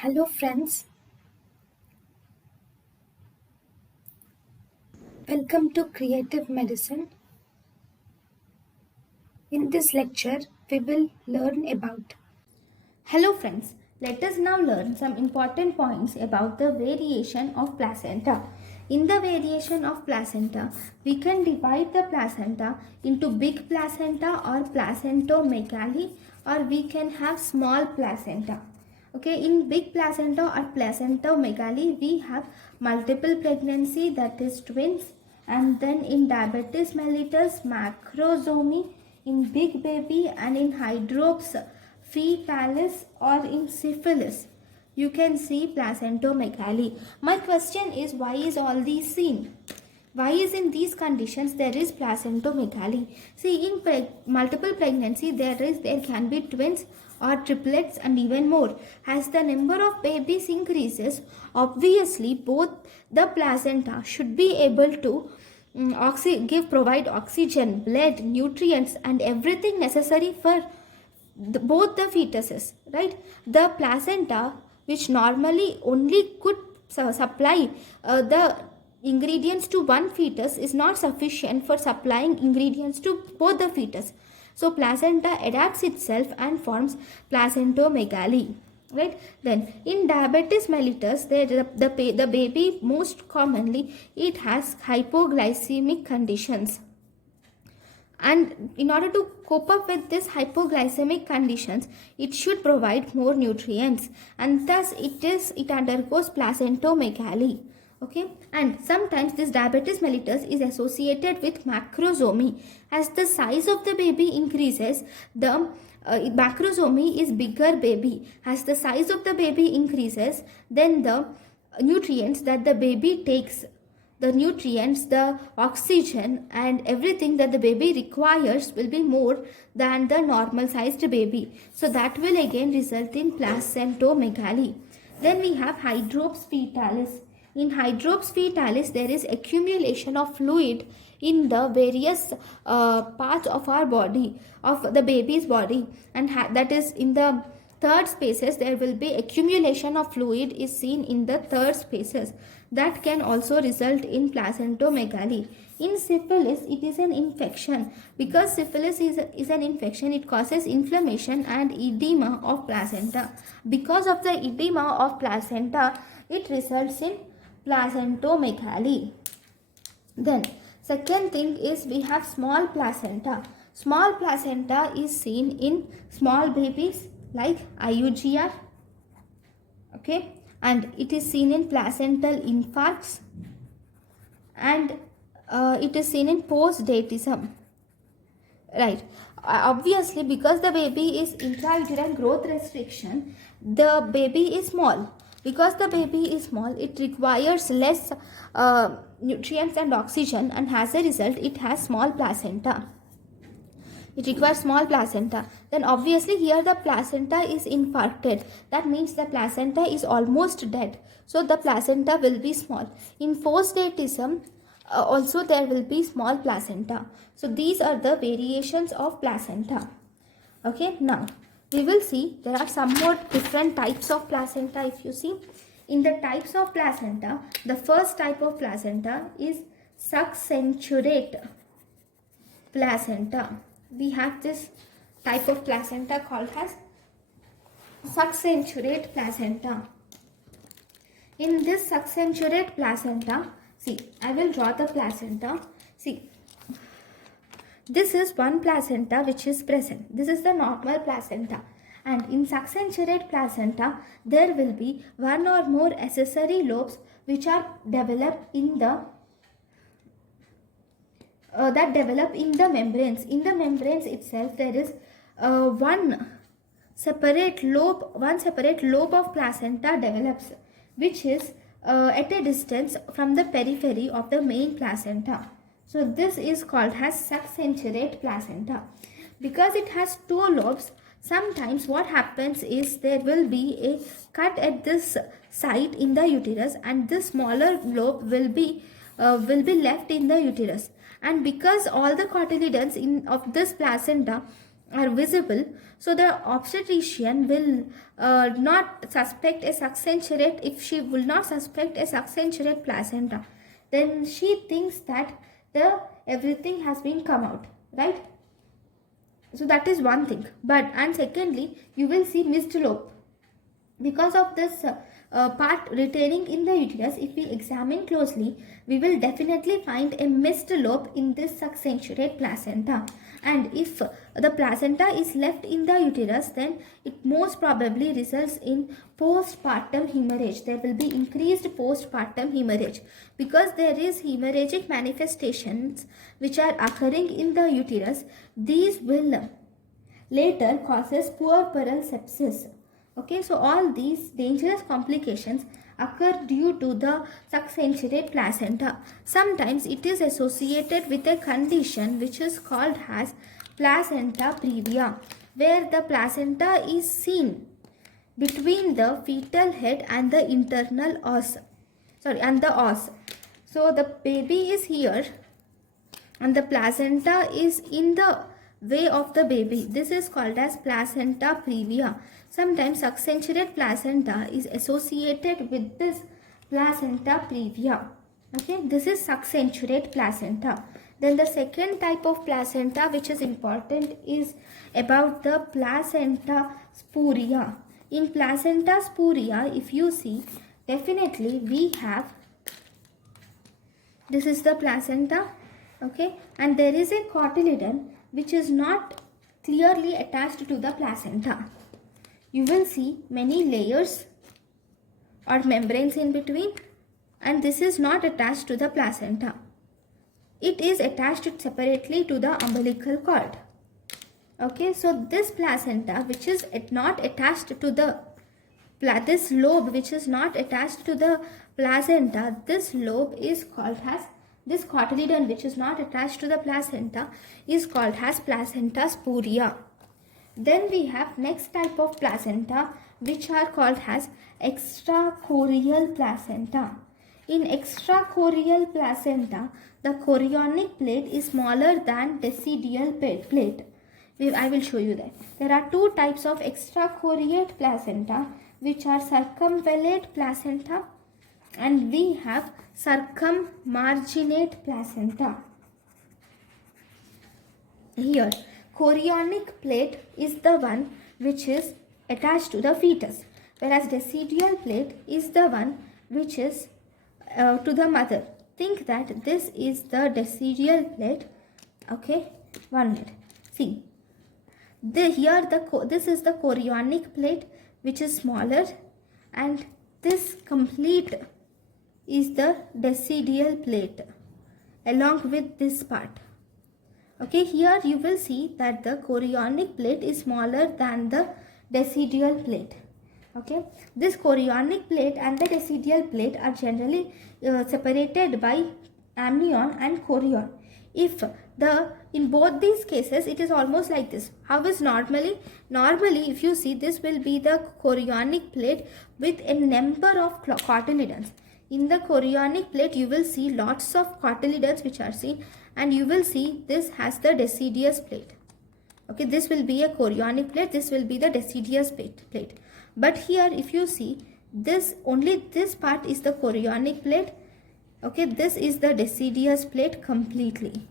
Hello friends, welcome to Creative Medicine. In this lecture, we will learn about. Hello friends, let us now learn some important points about the variation of placenta. In the variation of placenta, we can divide the placenta into big placenta or placentomegaly, or we can have small placenta. Okay, in big placenta or placentomegaly, we have multiple pregnancy, that is twins, and then in diabetes mellitus, macrosomy, in big baby, and in hydrops fetalis or in syphilis you can see placentomegaly. My question is, why is all these seen? Why is in these conditions there is placentomegaly? See, in multiple pregnancy there can be twins or triplets and even more. As the number of babies increases, obviously both the placenta should be able to provide oxygen, blood, nutrients and everything necessary for both the fetuses, right? The placenta, which normally only could supply the ingredients to one fetus, is not sufficient for supplying ingredients to both the fetus. So placenta adapts itself and forms placentomegaly, right? Then in diabetes mellitus, the baby most commonly it has hypoglycemic conditions, and in order to cope up with this hypoglycemic conditions, it should provide more nutrients, and thus it undergoes placentomegaly. Okay, and sometimes this diabetes mellitus is associated with macrosomy. As the size of the baby increases, the macrosomy is bigger baby. As the size of the baby increases, then the nutrients that the baby takes, the nutrients, the oxygen and everything that the baby requires will be more than the normal sized baby. So that will again result in placentomegaly. Then we have Hydrops Fetalis. In Hydrops Fetalis, there is accumulation of fluid in the various parts of our body, of the baby's body, and that is in the third spaces. There will be accumulation of fluid is seen in the third spaces. That can also result in placentomegaly. In syphilis, it is an infection. Because syphilis is an infection, it causes inflammation and edema of placenta. Because of the edema of placenta, it results in placentomegaly. Then second thing is we have small placenta. Small placenta is seen in small babies like IUGR, okay, and it is seen in placental infarcts, and it is seen in postdatism, right? Obviously, because the baby is intrauterine growth restriction, the baby is small. Because the baby is small, it requires less nutrients and oxygen, and as a result it has small placenta. It requires small placenta. Then obviously here the placenta is infarcted. That means the placenta is almost dead. So the placenta will be small. In postdatism, also there will be small placenta. So these are the variations of placenta. Okay, now we will see there are some more different types of placenta. If you see in the types of placenta, the first type of placenta is succenturate placenta. We have this type of placenta called as succenturate placenta. In this succenturate placenta, see, I will draw the placenta. See, this is one placenta which is present. This is the normal placenta. And in succenturate placenta, there will be one or more accessory lobes which are developed in the develop in the membranes. In the membranes itself, there is one separate lobe of placenta develops, which is at a distance from the periphery of the main placenta. So this is called as succenturate placenta. Because it has two lobes, sometimes what happens is there will be a cut at this site in the uterus, and this smaller lobe will be left in the uterus. And because all the cotyledons of this placenta are visible, so the obstetrician will not suspect a succenturate. If she will not suspect a succenturate placenta, then she thinks that the everything has been come out, right? So that is one thing. But and secondly, you will see missed lobe because of this part retaining in the uterus. If we examine closely, we will definitely find a missed lobe in this succenturate placenta. And if the placenta is left in the uterus, then it most probably results in postpartum hemorrhage. There will be increased postpartum hemorrhage because there is hemorrhagic manifestations which are occurring in the uterus. These will later causes puerperal sepsis. Okay, so all these dangerous complications occur due to the succenturate placenta. Sometimes it is associated with a condition which is called as Placenta Previa, where the placenta is seen between the fetal head and the internal os. And the os. So the baby is here and the placenta is in the way of the baby. This is called as Placenta Previa. Sometimes succenturate placenta is associated with this Placenta Previa. Okay, this is succenturate placenta. Then the second type of placenta which is important is about the Placenta Sporia. In Placenta Sporia, if you see, definitely we have, this is the placenta, okay, and there is a cotyledon which is not clearly attached to the placenta. You will see many layers or membranes in between, and this is not attached to the placenta. It is attached separately to the umbilical cord. Okay, so this placenta which is not attached to the this lobe which is not attached to the placenta, this lobe is called as, this cotyledon which is not attached to the placenta is called as Placenta Sporia. Then we have next type of placenta which are called as extracorial placenta. In extracorial placenta, the chorionic plate is smaller than decidual plate. I will show you that. There are two types of extracoriate placenta which are circumvallate placenta and we have circummarginate placenta. Here, chorionic plate is the one which is attached to the fetus, whereas decidual plate is the one which is to the mother. Think that this is the decidual plate. Okay, 1 minute. See, this is the chorionic plate which is smaller, and this complete is the decidual plate along with this part. Okay, here you will see that the chorionic plate is smaller than the decidual plate. Okay, this chorionic plate and the decidual plate are generally separated by amnion and chorion. In both these cases it is almost like this. How is normally if you see, this will be the chorionic plate with a number of cotyledons. In the chorionic plate you will see lots of cotyledons which are seen, and you will see this has the deciduous plate. Okay, this will be a chorionic plate, this will be the deciduous plate. But here if you see, only this part is the chorionic plate. Okay, this is the deciduous plate completely.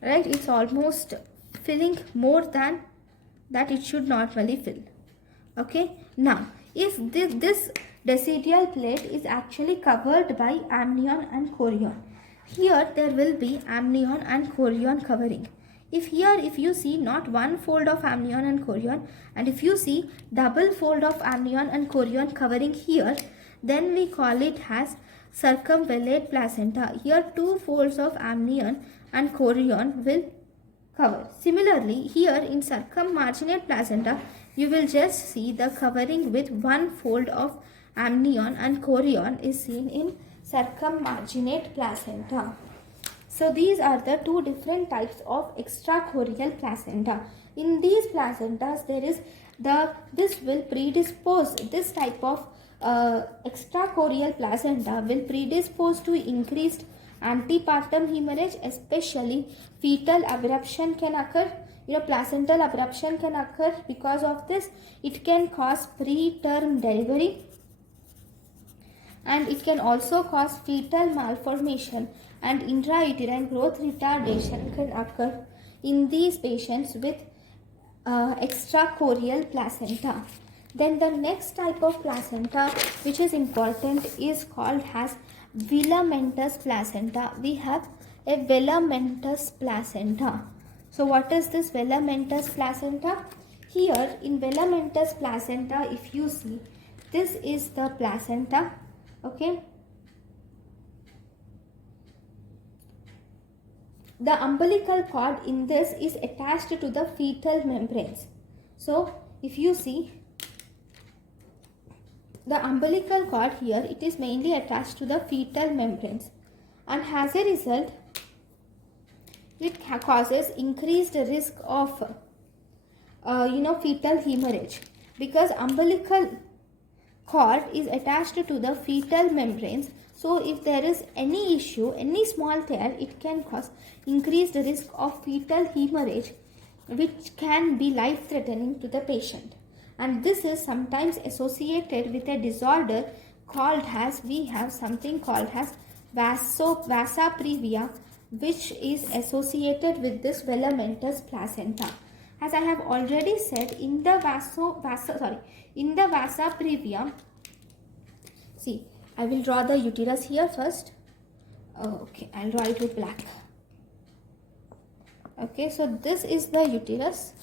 Right, it's almost filling more than that it should normally fill. Okay, now if this decidual plate is actually covered by amnion and chorion, here there will be amnion and chorion covering. If you see not one fold of amnion and chorion, and if you see double fold of amnion and chorion covering here, then we call it as circumvallate placenta. Here two folds of amnion and chorion will cover. Similarly, here in circummarginate placenta, you will just see the covering with one fold of amnion and chorion is seen in circummarginate placenta. So these are the two different types of extracorial placenta. In these placentas, this type of extracorial placenta will predispose to increased antepartum hemorrhage, especially fetal abruption can occur. placental abruption can occur. Because of this, it can cause preterm delivery, and it can also cause fetal malformation, and intrauterine growth retardation can occur in these patients with extracorial placenta. Then the next type of placenta which is important is called as Villamentous placenta. We have a Villamentous placenta. So what is this Villamentous placenta? Here in Villamentous placenta, if you see, this is the placenta, okay. The umbilical cord in this is attached to the fetal membranes. So if you see, the umbilical cord here, it is mainly attached to the fetal membranes, and as a result, it causes increased risk of fetal hemorrhage, because umbilical cord is attached to the fetal membranes. So if there is any issue, any small tear, it can cause increased risk of fetal hemorrhage, which can be life-threatening to the patient. And this is sometimes associated with a disorder called as, we have something called as Vasa Previa, which is associated with this Villamentous placenta. As I have already said, in the Vasa Previa, see, I will draw the uterus here first. Okay, I'll draw it with black. Okay, so this is the uterus,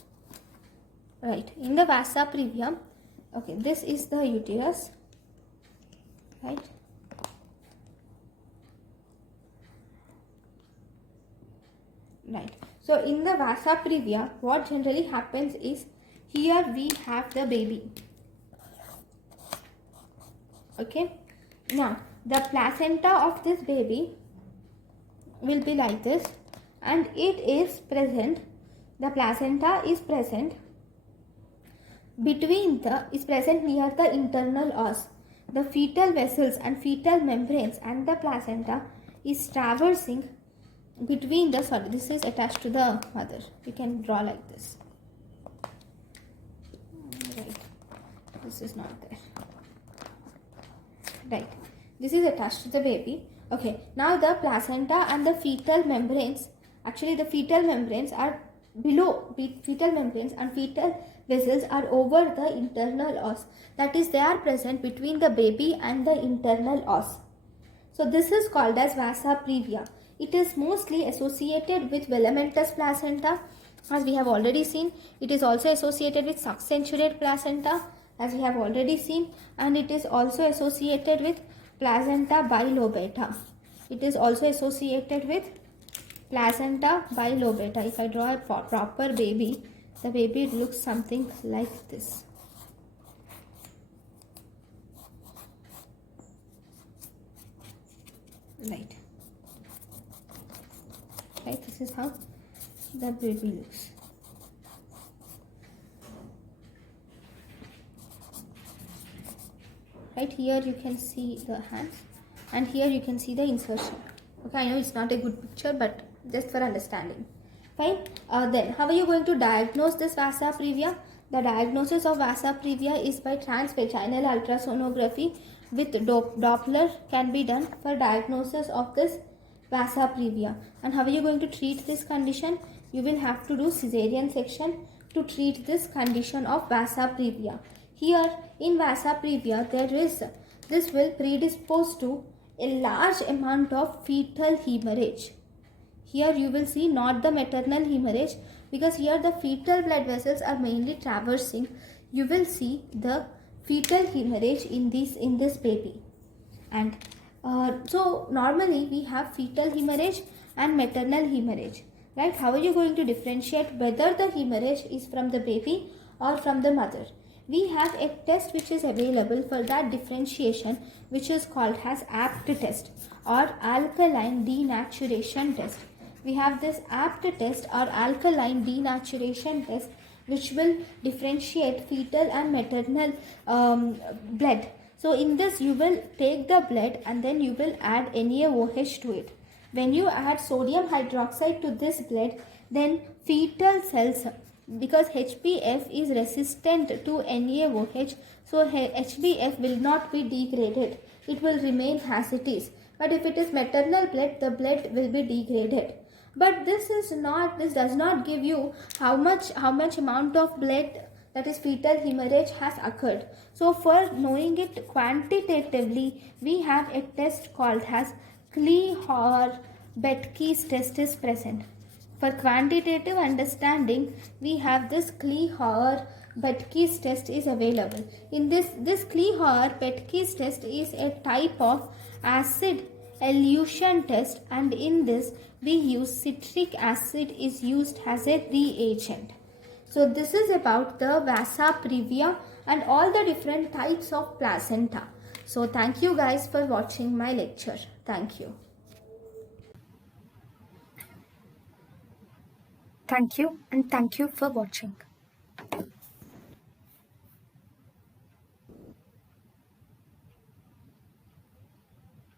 right, in the Vasa Previa. Okay, this is the uterus, right. Right. So in the Vasa Previa, what generally happens is, here we have the baby. Okay. Now, the placenta of this baby will be like this, and it is present, the placenta is present near the internal os. The fetal vessels and fetal membranes and the placenta is traversing between the, this is attached to the mother. You can draw like this. Right. This is not there. Right. This is attached to the baby. Okay. Now the placenta and the fetal membranes, actually the fetal membranes are below, fetal membranes and fetal vessels are over the internal os. That is, they are present between the baby and the internal os. So this is called as Vasa Previa. It is mostly associated with Villamentous placenta, as we have already seen. It is also associated with Succenturate placenta, as we have already seen, and it is also associated with Placenta bilobata. It is also associated with Placenta bilobata. If I draw a proper baby, the baby looks something like this. Right. Right, this is how the baby looks. Right, here you can see the hands, and here you can see the insertion. Okay, I know it's not a good picture, but just for understanding. Fine. Then, how are you going to diagnose this Vasa Previa? The diagnosis of Vasa Previa is by transvaginal ultrasonography with Doppler can be done for diagnosis of this Vasa Previa. And how are you going to treat this condition? You will have to do cesarean section to treat this condition of Vasa Previa. Here in Vasa Previa, this will predispose to a large amount of fetal hemorrhage. Here you will see not the maternal hemorrhage, because here the fetal blood vessels are mainly traversing. You will see the fetal hemorrhage in this baby. And so normally we have fetal hemorrhage and maternal hemorrhage, right? How are you going to differentiate whether the hemorrhage is from the baby or from the mother? We have a test which is available for that differentiation, which is called as APT test or alkaline denaturation test. We have this APT test or alkaline denaturation test, which will differentiate fetal and maternal blood. So in this, you will take the blood and then you will add NaOH to it. When you add sodium hydroxide to this blood, then fetal cells, because HbF is resistant to NaOH, so HbF will not be degraded. It will remain as it is. But if it is maternal blood, the blood will be degraded. But this does not give you how much amount of blood, that is fetal hemorrhage, has occurred. So for knowing it quantitatively, we have a test called as Kleehorn-Bethke's test is present. For quantitative understanding, we have this Kleehorn-Bethke's test is available. In this Kleehorn-Bethke's test is a type of acid elution test, and in this we use citric acid is used as a reagent. So this is about the Vasa Previa and all the different types of placenta. So thank you guys for watching my lecture. Thank you. Thank you, and thank you for watching.